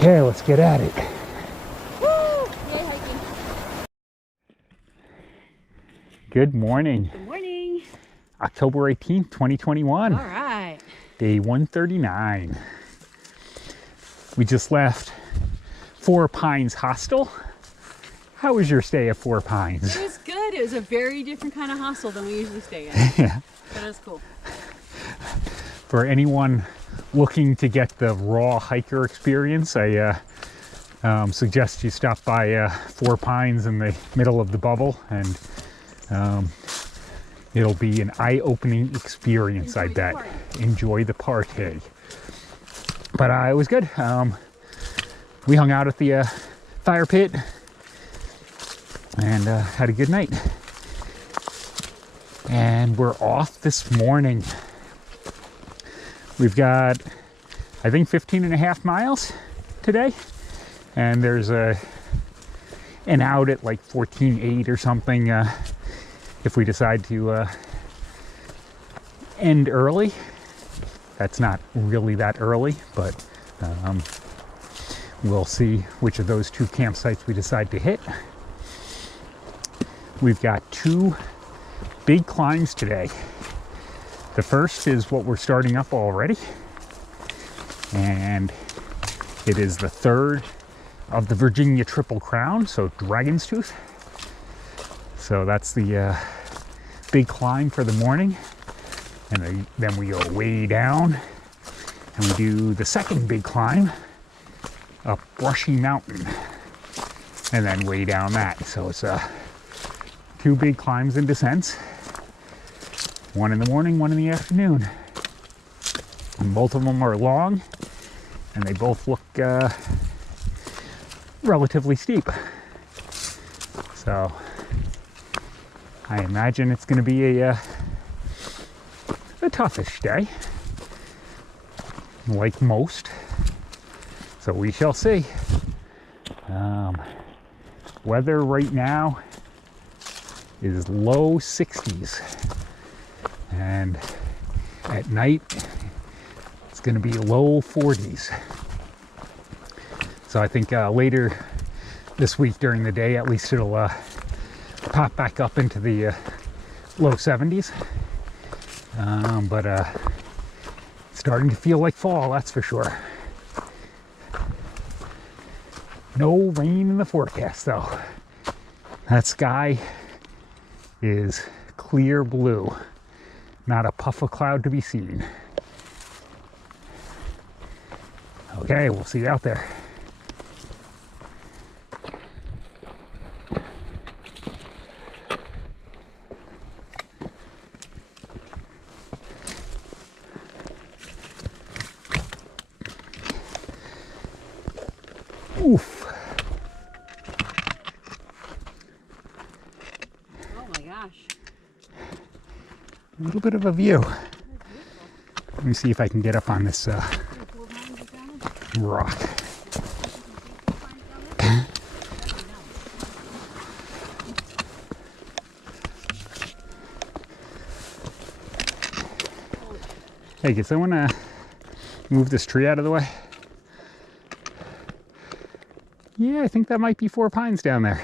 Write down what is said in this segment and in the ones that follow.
Okay, let's get at it. Woo! Yay, hiking. Good morning. Good morning. October 18th, 2021. All right. Day 139. We just left Four Pines Hostel. How was your stay at Four Pines? It was good. It was a very different kind of hostel than we usually stay in. Yeah. But it was cool. For anyone looking to get the raw hiker experience, I suggest you stop by Four Pines in the middle of the bubble, and it'll be an eye-opening experience. I bet. Enjoy the party. But it was good. We hung out at the fire pit and had a good night. And we're off this morning. We've got, I think, 15 and a half miles today. And there's an out at like 14.8 or something if we decide to end early. That's not really that early, but we'll see which of those two campsites we decide to hit. We've got two big climbs today. The first is what we're starting up already, and it is the third of the Virginia Triple Crown, so Dragon's Tooth. So that's the big climb for the morning, and then we go way down and we do the second big climb up Brushy Mountain, and then way down that. So it's two big climbs and descents, one in the morning, one in the afternoon, and both of them are long, and they both look relatively steep. So I imagine it's going to be a toughish day, like most. So we shall see. Weather right now is low 60s, and at night it's going to be low 40s. So I think later this week during the day, at least it'll pop back up into the low 70s. But it's starting to feel like fall, that's for sure. No rain in the forecast though. That sky is clear blue. Not a puff of cloud to be seen. Okay, we'll see you out there. Oof. Oh my gosh. A little bit of a view. Let me see if I can get up on this rock. Hey, can someone move this tree out of the way? Yeah, I think that might be Four Pines down there.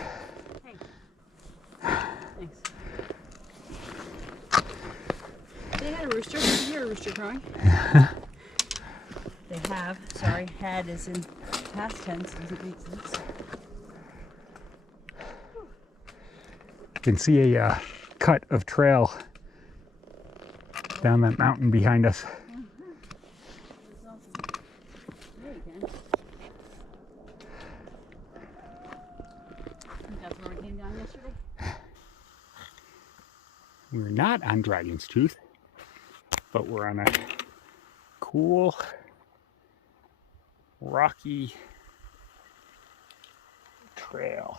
Hey. Thanks. They had a rooster. Did you hear a rooster crowing? They have. Sorry, had is in past tense. Doesn't make sense. You can see a cut of trail down that mountain behind us. We're not on Dragon's Tooth, but we're on a cool, rocky trail.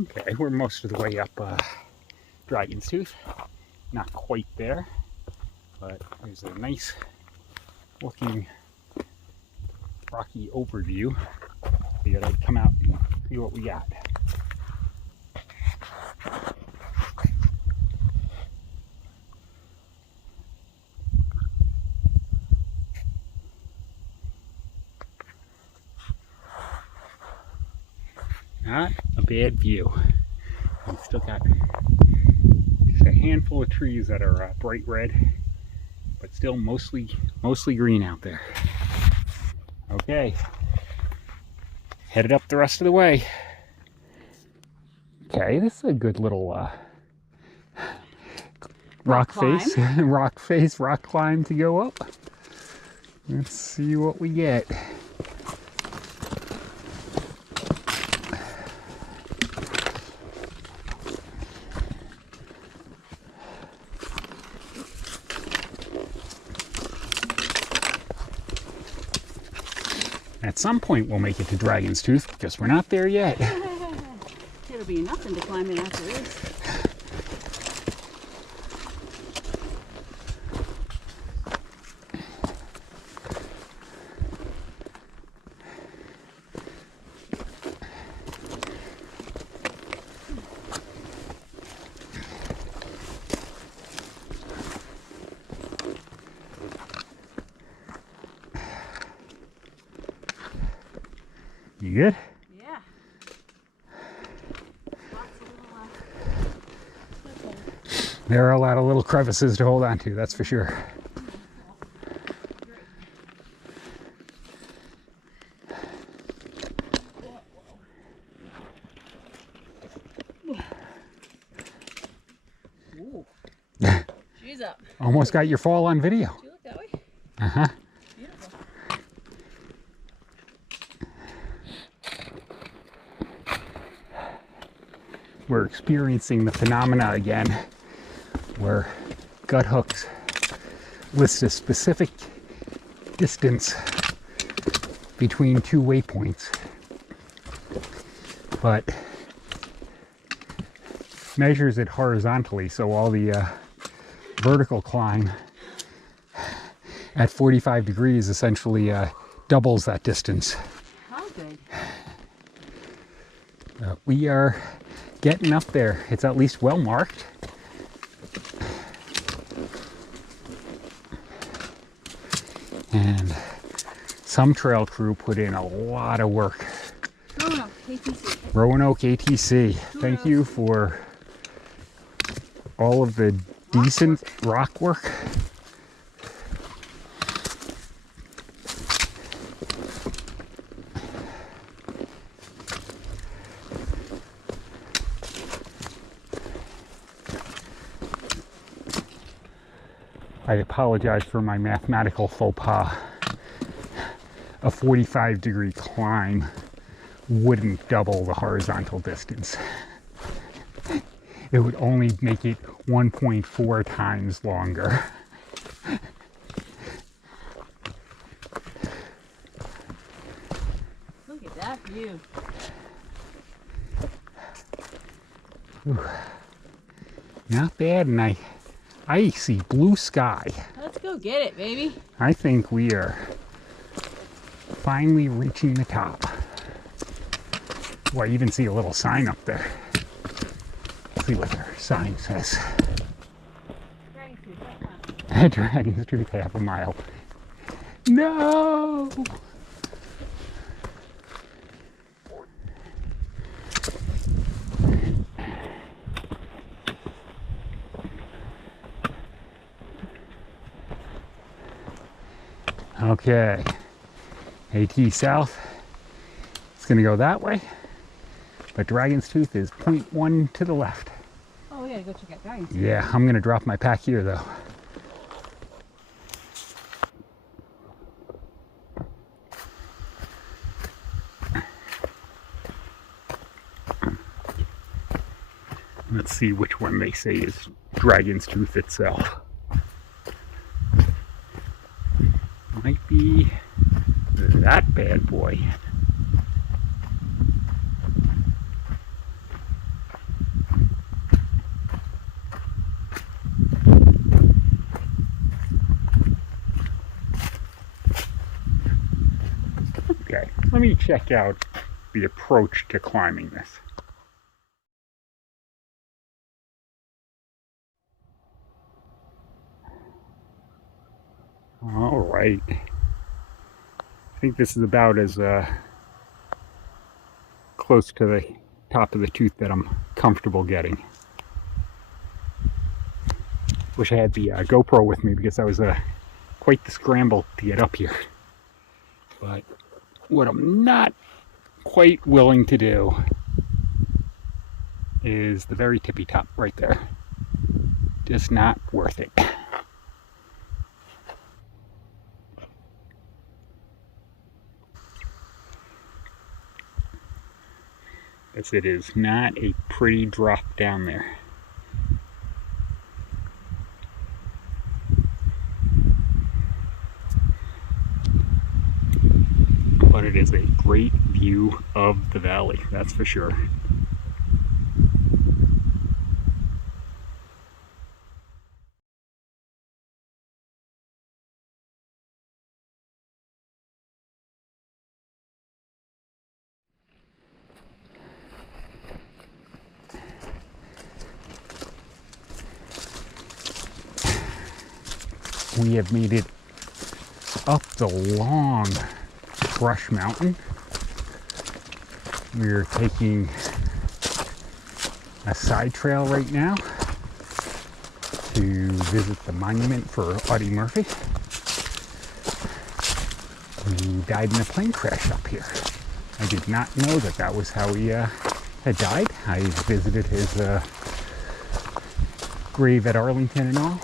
Okay, we're most of the way up Dragon's Tooth. Not quite there, but there's a nice looking rocky overview. We gotta come out and see what we got. Not a bad view. We've still got just a handful of trees that are bright red, but still mostly green out there. Okay, headed up the rest of the way. Okay, this is a good little rock climb to go up. Let's see what we get. At some point we'll make it to Dragon's Tooth because we're not there yet. It'll be nothing to climb in after this. You good? Yeah. There are a lot of little crevices to hold on to, that's for sure. Ooh. She's up. Almost got your fall on video. Did you look that way? Uh-huh. Beautiful. We're experiencing the phenomena again where gut hooks list a specific distance between two waypoints, but measures it horizontally, so all the vertical climb at 45 degrees essentially doubles that distance. How good. We are getting up there. It's at least well marked. And some trail crew put in a lot of work. Roanoke, ATC. Roanoke ATC, thank you for all of the decent rock work. I apologize for my mathematical faux pas. A 45-degree climb wouldn't double the horizontal distance. It would only make it 1.4 times longer. Look at that view. Ooh. Not bad, and I see blue sky. Let's go get it, baby. I think we are finally reaching the top. Oh, I even see a little sign up there. Let's see what their sign says. Dragon's Tooth, half a mile. No! Okay, AT south, it's gonna go that way, but Dragon's Tooth is 0.1 to the left. Oh, we gotta go check out Dragon's Tooth. Yeah, I'm gonna drop my pack here though. Let's see which one they say is Dragon's Tooth itself. Might be that bad boy. Let me check out the approach to climbing this. All right. I think this is about as close to the top of the tooth that I'm comfortable getting. Wish I had the GoPro with me because that was quite the scramble to get up here. But what I'm not quite willing to do is the very tippy top right there. Just not worth it. As it is not a pretty drop down there. But it is a great view of the valley, that's for sure. We have made it up the long brush mountain. We're taking a side trail right now to visit the monument for Audie Murphy, who died in a plane crash up here. I did not know that that was how he had died. I visited his grave at Arlington and all.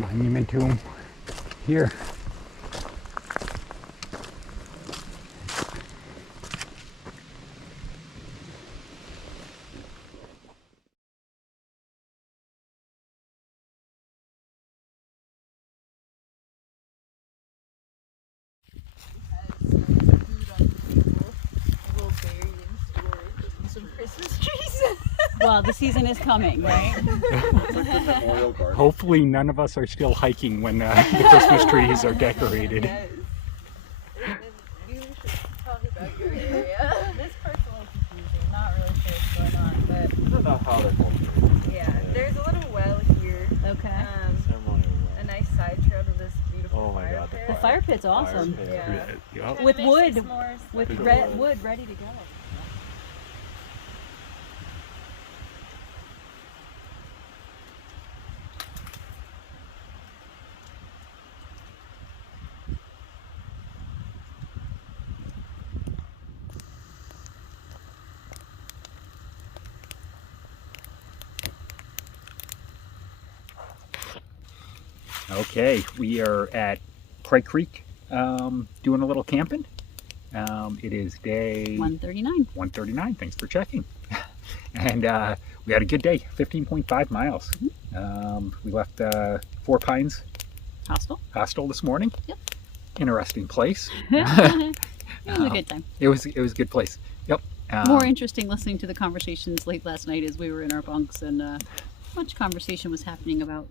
Monument to him here. Well, the season is coming, right? Hopefully none of us are still hiking when the Christmas trees are decorated. Yes. You should talk about your area. This part's a little confusing. Not really sure what's going on, but I don't know how they're called. yeah, there's a little well here. Okay. A nice side trail to this beautiful Oh my fire God, the pit. The fire pit's awesome. Fire pit. Yeah. Yep. With Kinda makes wood. it more With Big red wood. wood ready to go. Okay, we are at Craig Creek doing a little camping. It is day 139. 139. Thanks for checking. And we had a good day, 15.5 miles. We left Four Pines Hostel this morning. Yep. Interesting place. It was a good time. It was a good place. Yep. More interesting listening to the conversations late last night as we were in our bunks, and much conversation was happening about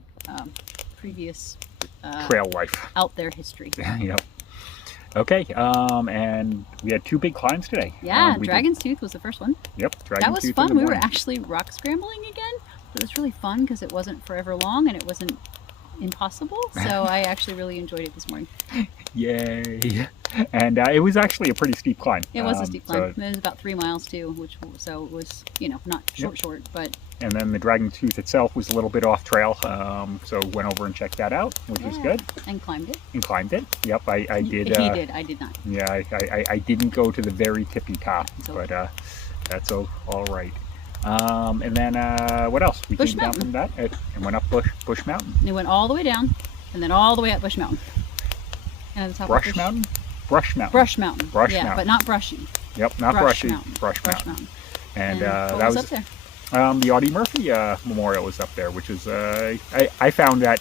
previous trail life. out there history. Yep. Okay, and we had two big climbs today. Yeah, We did- Dragon's Tooth was the first one. Yep, Dragon's That was Tooth in fun. the We were morning. actually rock scrambling again. It was really fun because it wasn't forever long and it wasn't impossible. So I actually really enjoyed it this morning. Yay! And it was actually a pretty steep climb. It was a steep climb. So- It was about 3 miles too, so it was, not short, but and then the Dragon's Tooth itself was a little bit off trail, so went over and checked that out, which was good, and climbed it. and climbed it. Yep, I did. He did. I did not. Yeah, I didn't go to the very tippy top, So- but that's all right. And then what else? We Bush came down from that and went up Bush Mountain. And it went all the way down, and then all the way up Bush Mountain. And at the top of Brush Mountain? Brush Mountain. Brush Mountain. Brush yeah, Mountain. but not brushy. Yep, not Brush brushy. Mountain. Brush Brush Mountain. Mountain. And what that was was up there? the Audie Murphy Memorial was up there, which is I found that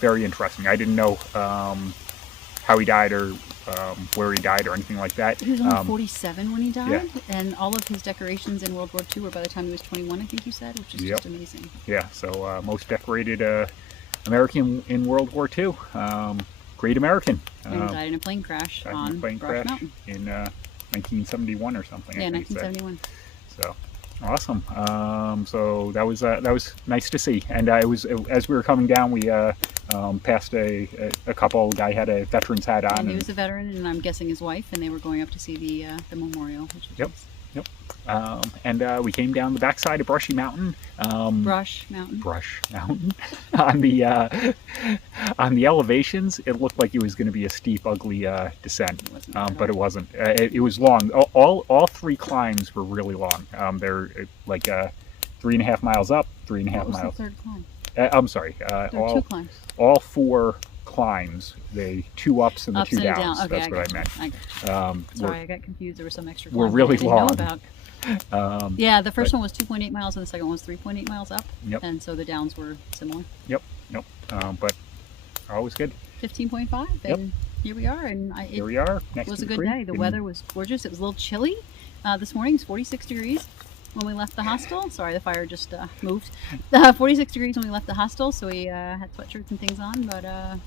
very interesting. I didn't know how he died or where he died or anything like that. He was only 47 when he died, yeah. and all of his decorations in World War II were by the time he was 21, I think you said, which is Yep. just amazing. Yeah, so most decorated American in World War II. Great American. And he died in a plane crash Died in a on plane Brush crash Mountain. in 1971 or something. Yeah, I think it said. 1971. So awesome. So that was nice to see. And it was as we were coming down, we passed a couple. Guy had a veteran's hat on. And he was a veteran, and I'm guessing his wife, and they were going up to see the memorial, which was Yep. nice. Yep. And we came down the backside of Brushy Mountain. Brush Mountain. Brush Mountain. On the elevations, it looked like it was going to be a steep, ugly descent, It wasn't bad at but it all. wasn't. It was long. All three climbs were really long. They're like 3.5 miles up, 3.5 What was miles. the third climb? I'm sorry. There were 2 climbs. All 4 climbs. The 2 ups and the Ups 2 and downs. downs. Okay, That's what I meant. I got you. Were- Sorry, I got confused. There were some extra were climbs really I didn't know long. about. Yeah, the first one was 2.8 miles, and the second one was 3.8 miles up. Yep. And so the downs were similar. Yep. But always good. 15.5, and here we are. And Here we are. it Next was to a the good creek, day. The and weather was gorgeous. It was a little chilly. This morning it was 46 degrees when we left the hostel. Sorry, the fire just moved. 46 degrees when we left the hostel, so we had sweatshirts and things on, but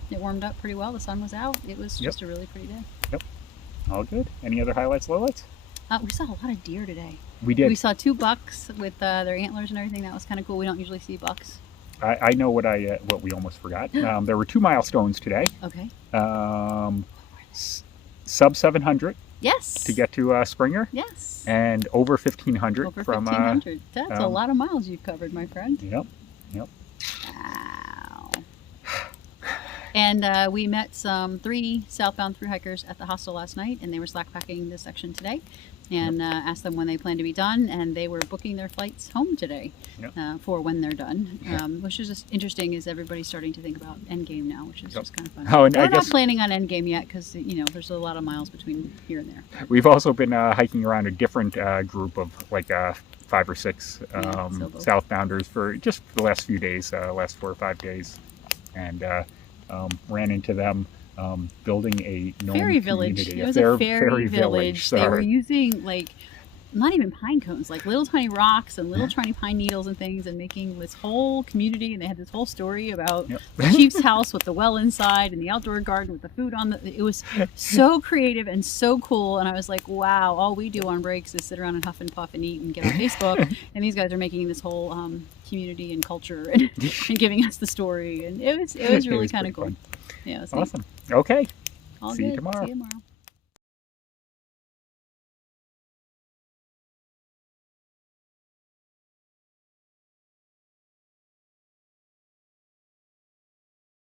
it warmed up pretty well. The sun was out. It was just a really pretty day. All good. Any other highlights, lowlights? We saw a lot of deer today. We did. We saw 2 bucks with their antlers and everything. That was kind of cool. We don't usually see bucks. I know what we almost forgot. There were 2 milestones today. Okay. Sub 700 Yes. to get to Springer, Yes. and over 1500 Over from 1,500. That's a um, lot of miles you've covered, my friend. Yep. Wow. And we met some 3 Southbound Thru-Hikers at the hostel last night, and they were slack packing this section today, and asked them when they plan to be done, and they were booking their flights home today for when they're done, which is just interesting. Is everybody's starting to think about endgame now, which is just kind of fun. Oh, and We're I not guess planning on endgame yet because there's a lot of miles between here and there. we've also been hiking around a different group of like 5 or 6 SOBO. Southbounders for just the last few days, last 4 or 5 days, and ran into them building a gnome Fairy village. community. It was a fairy village. They So were using not even pine cones, like little tiny rocks and little tiny pine needles and things, and making this whole community. And they had this whole story about the chief's house with the well inside and the outdoor garden with the food on the. It was so creative and so cool. And I was like, wow, all we do on breaks is sit around and huff and puff and eat and get on Facebook. And these guys are making this whole community and culture and giving us the story. And it was really kind of cool. fun. Yeah, it was Awesome. Okay. All See you good. tomorrow. See you tomorrow.